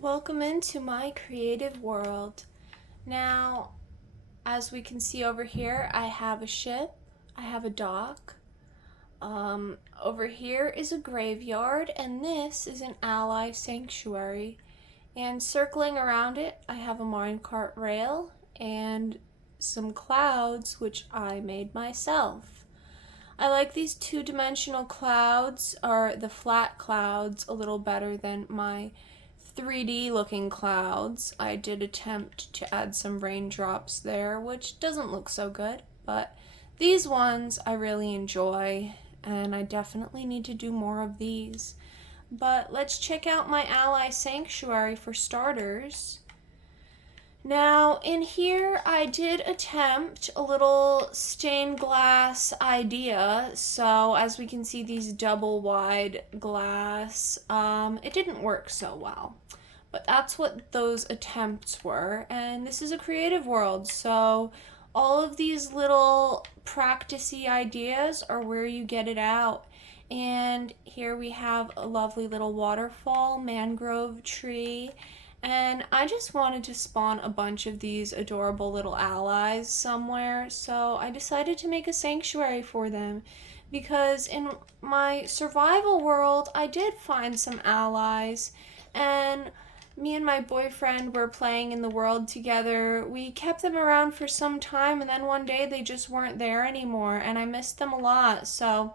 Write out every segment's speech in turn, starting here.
Welcome into my creative world. Now, as we can see over here, I have a ship, I have a dock. Over here is a graveyard, and this is an ally sanctuary. And circling around it, I have a minecart rail and some clouds, which I made myself. I like these two-dimensional clouds, or the flat clouds, a little better than my 3D looking clouds. I did attempt to add some raindrops there, which doesn't look so good, but these ones I really enjoy, and I definitely need to do more of these. But let's check out my ally sanctuary for starters. Now, in here, I did attempt a little stained glass idea. So, as we can see, these double wide glass, it didn't work so well. But that's what those attempts were. And this is a creative world, so all of these little practicey ideas are where you get it out. And here we have a lovely little waterfall, mangrove tree, and I just wanted to spawn a bunch of these adorable little allies somewhere, so I decided to make a sanctuary for them. Because in my survival world, I did find some allies, and me and my boyfriend were playing in the world together. We kept them around for some time, and then one day they just weren't there anymore, and I missed them a lot, so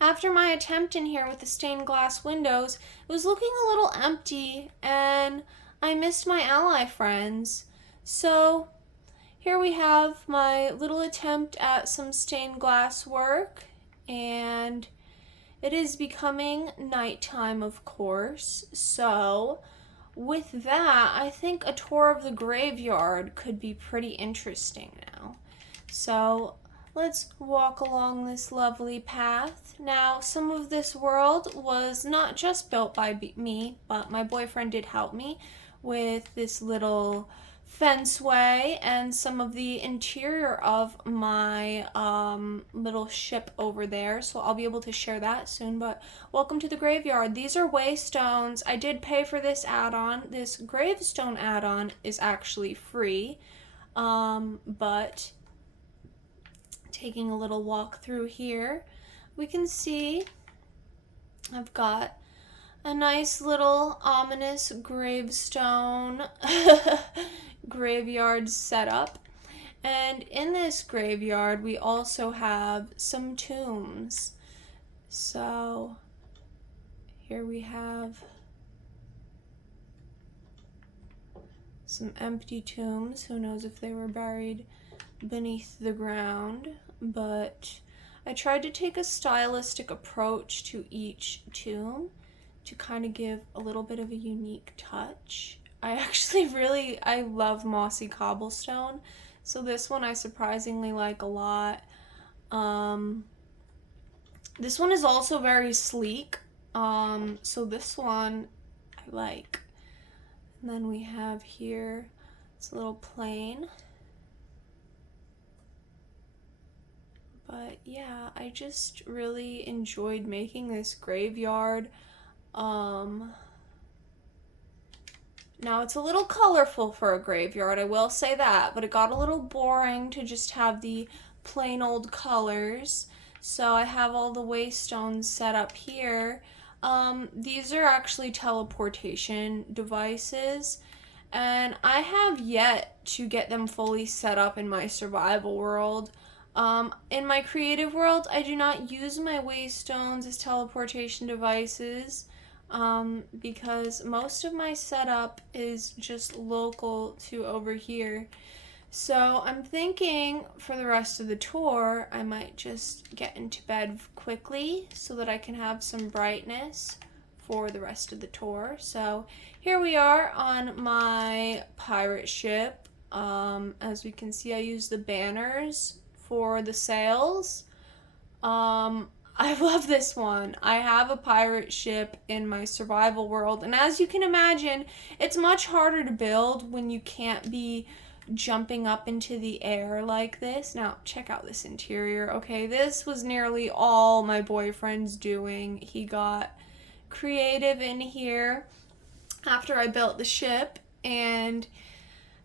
after my attempt in here with the stained glass windows, it was looking a little empty and I missed my ally friends. So here we have my little attempt at some stained glass work, and it is becoming nighttime, of course. So with that, I think a tour of the graveyard could be pretty interesting now. So let's walk along this lovely path. Now, some of this world was not just built by me, but my boyfriend did help me with this little fenceway and some of the interior of my little ship over there, so I'll be able to share that soon. But welcome to the graveyard. These are waystones. I did pay for this add-on. This gravestone add-on is actually free, but taking a little walk through here, we can see I've got a nice little ominous gravestone graveyard setup. And in this graveyard, we also have some tombs. So here we have some empty tombs. Who knows if they were buried beneath the ground, but I tried to take a stylistic approach to each tomb to kind of give a little bit of a unique touch. I love mossy cobblestone, so this one I surprisingly like a lot. This one is also very sleek, so this one I like. And then we have here, it's a little plain. But yeah, I just really enjoyed making this graveyard. Now it's a little colorful for a graveyard, I will say that, but it got a little boring to just have the plain old colors. So I have all the waystones set up here. These are actually teleportation devices, and I have yet to get them fully set up in my survival world. In my creative world, I do not use my waystones as teleportation devices, because most of my setup is just local to over here. So I'm thinking for the rest of the tour, I might just get into bed quickly so that I can have some brightness for the rest of the tour. So here we are on my pirate ship. As we can see, I use the banners for the sails. I love this one. I have a pirate ship in my survival world, and as you can imagine, it's much harder to build when you can't be jumping up into the air like this. Now, check out this interior. Okay, this was nearly all my boyfriend's doing. He got creative in here. after I built the ship and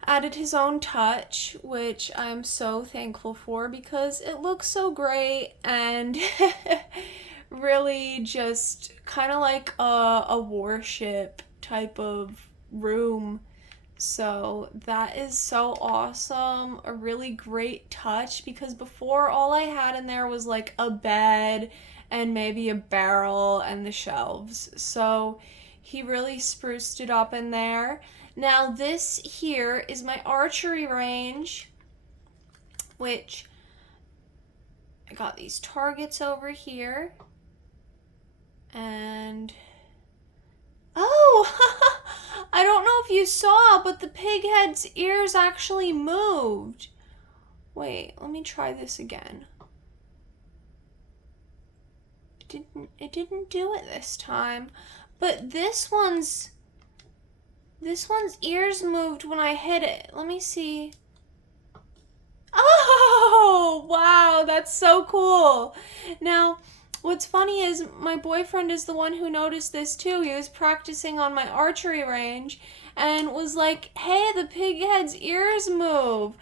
added his own touch, which I'm so thankful for because it looks so great and really just kind of like a warship type of room. So that is so awesome. A really great touch because before all I had in there was like a bed and maybe a barrel and the shelves. So he really spruced it up in there. Now, this here is my archery range, which I got these targets over here. And oh, I don't know if you saw, but the pig head's ears actually moved. Wait, let me try this again. It didn't do it this time. But this one's ears moved when I hit it. Let me see. Oh, wow, that's so cool. Now, what's funny is my boyfriend is the one who noticed this too. He was practicing on my archery range and was like, "Hey, the pig head's ears move."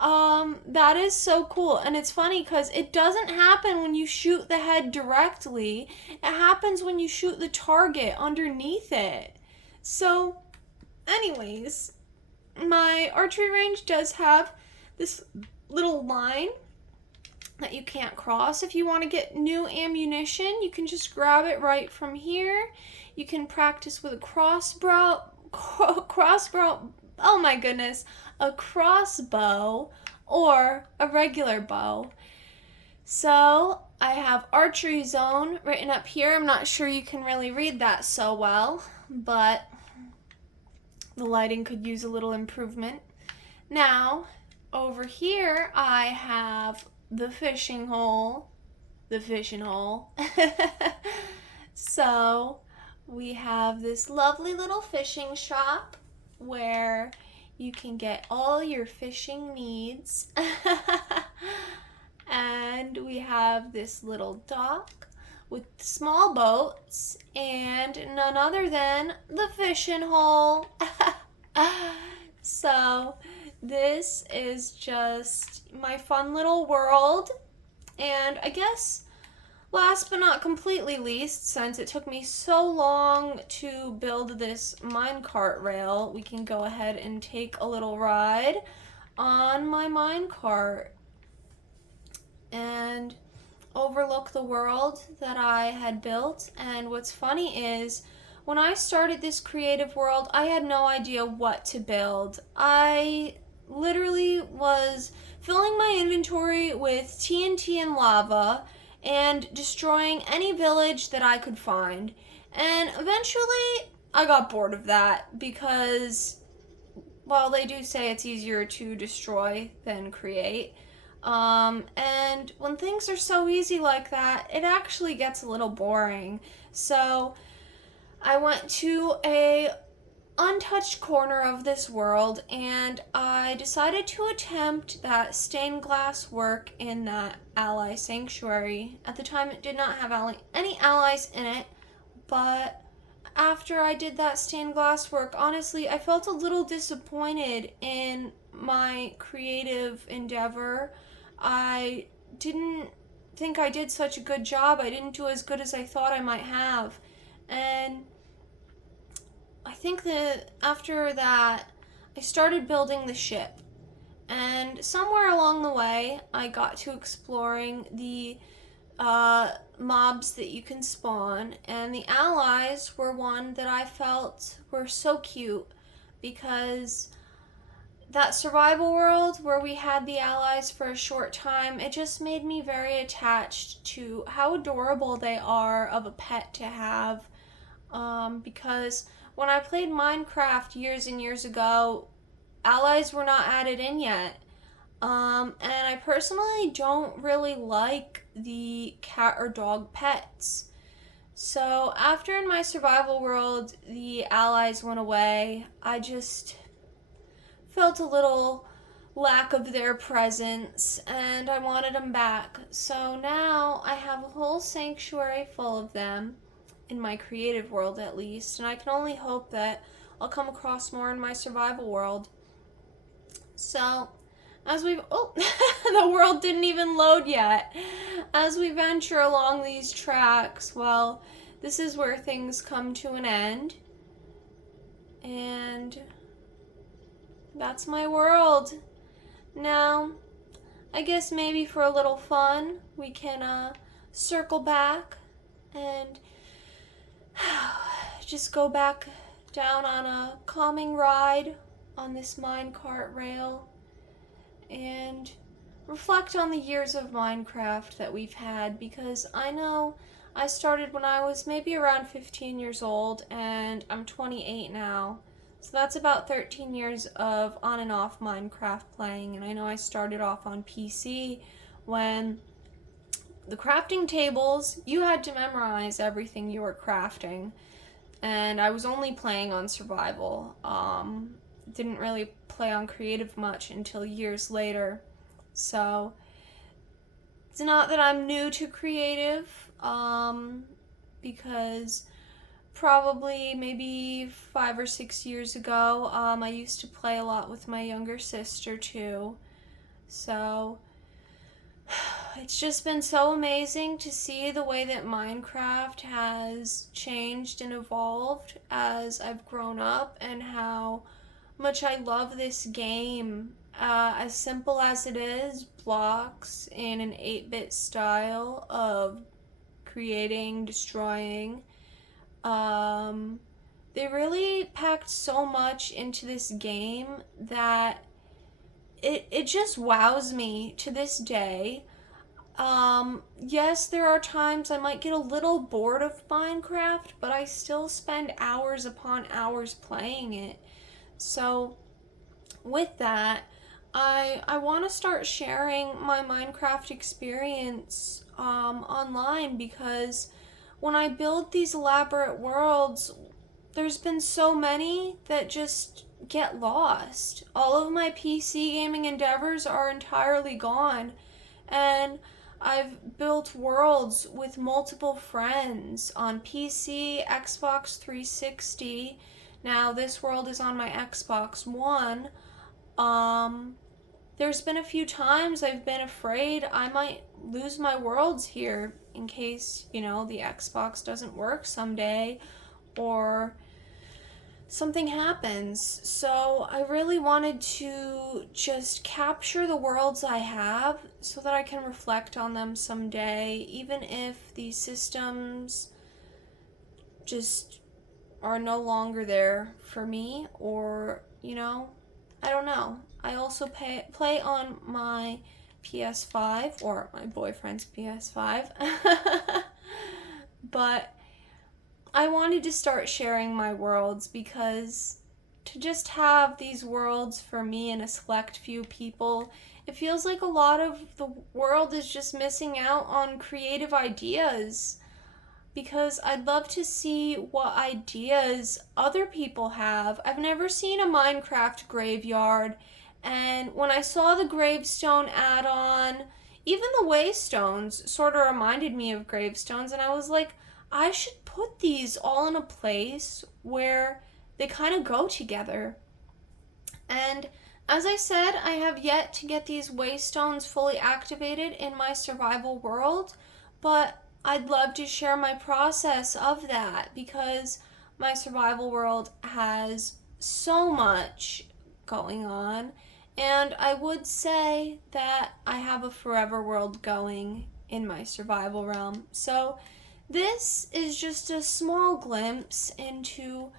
That is so cool. And it's funny because it doesn't happen when you shoot the head directly. It happens when you shoot the target underneath it. So, anyways, my archery range does have this little line that you can't cross. If you want to get new ammunition, you can just grab it right from here. You can practice with a crossbow, oh my goodness, a crossbow or a regular bow. So I have archery zone written up here. I'm not sure you can really read that so well, but the lighting could use a little improvement. Now, over here I have the fishing hole. So we have this lovely little fishing shop where you can get all your fishing needs. And we have this little dock with small boats and none other than the fishing hole. So this is just my fun little world. And I guess last but not completely least, since it took me so long to build this minecart rail, we can go ahead and take a little ride on my minecart and overlook the world that I had built. And what's funny is when I started this creative world, I had no idea what to build. I literally was filling my inventory with TNT and lava and destroying any village that I could find. And eventually I got bored of that because, well, they do say it's easier to destroy than create. And when things are so easy like that, it actually gets a little boring. So I went to a untouched corner of this world and I decided to attempt that stained glass work in that ally sanctuary. At the time it did not have any allies in it, but after I did that stained glass work, honestly, I felt a little disappointed in my creative endeavor. I didn't think I did such a good job. I didn't do as good as I thought I might have. And I think that after that, I started building the ship. And somewhere along the way, I got to exploring the mobs that you can spawn. And the allies were one that I felt were so cute because that survival world where we had the allies for a short time, it just made me very attached to how adorable they are of a pet to have. Because when I played Minecraft years and years ago, allies were not added in yet. And I personally don't really like the cat or dog pets. So after in my survival world the allies went away, I just felt a little lack of their presence and I wanted them back. So now I have a whole sanctuary full of them, in my creative world at least, and I can only hope that I'll come across more in my survival world. So, as we've, oh, the world didn't even load yet. As we venture along these tracks, well, this is where things come to an end. And that's my world. Now, I guess maybe for a little fun, we can circle back and just go back down on a calming ride on this minecart rail and reflect on the years of Minecraft that we've had, because I know I started when I was maybe around 15 years old and I'm 28 now. So that's about 13 years of on and off Minecraft playing, and I know I started off on PC when the crafting tables, you had to memorize everything you were crafting, and I was only playing on survival. Didn't really play on creative much until years later. So it's not that I'm new to creative, because probably maybe 5 or 6 years ago, I used to play a lot with my younger sister too. So it's just been so amazing to see the way that Minecraft has changed and evolved as I've grown up, and how much I love this game. As simple as it is, blocks in an 8-bit style of creating, destroying. They really packed so much into this game that it just wows me to this day. Yes, there are times I might get a little bored of Minecraft, but I still spend hours upon hours playing it. So, with that, I want to start sharing my Minecraft experience online, because when I build these elaborate worlds, there's been so many that just get lost. All of my PC gaming endeavors are entirely gone, and I've built worlds with multiple friends on PC, Xbox 360. Now this world is on my Xbox One. There's been a few times I've been afraid I might lose my worlds here in case, the Xbox doesn't work someday or something happens. So I really wanted to just capture the worlds I have so that I can reflect on them someday, even if these systems just are no longer there for me, or, I don't know. I also play on my PS5, or my boyfriend's PS5. But I wanted to start sharing my worlds, because to just have these worlds for me and a select few people, it feels like a lot of the world is just missing out on creative ideas. Because I'd love to see what ideas other people have. I've never seen a Minecraft graveyard, and when I saw the gravestone add-on, even the waystones sort of reminded me of gravestones, and I was like, I should put these all in a place where they kind of go together. And as I said, I have yet to get these waystones fully activated in my survival world, but I'd love to share my process of that, because my survival world has so much going on, and I would say that I have a forever world going in my survival realm. So this is just a small glimpse into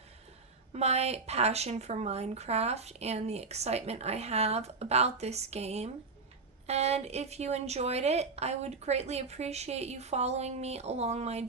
my passion for Minecraft and the excitement I have about this game. And if you enjoyed it, I would greatly appreciate you following me along my journey.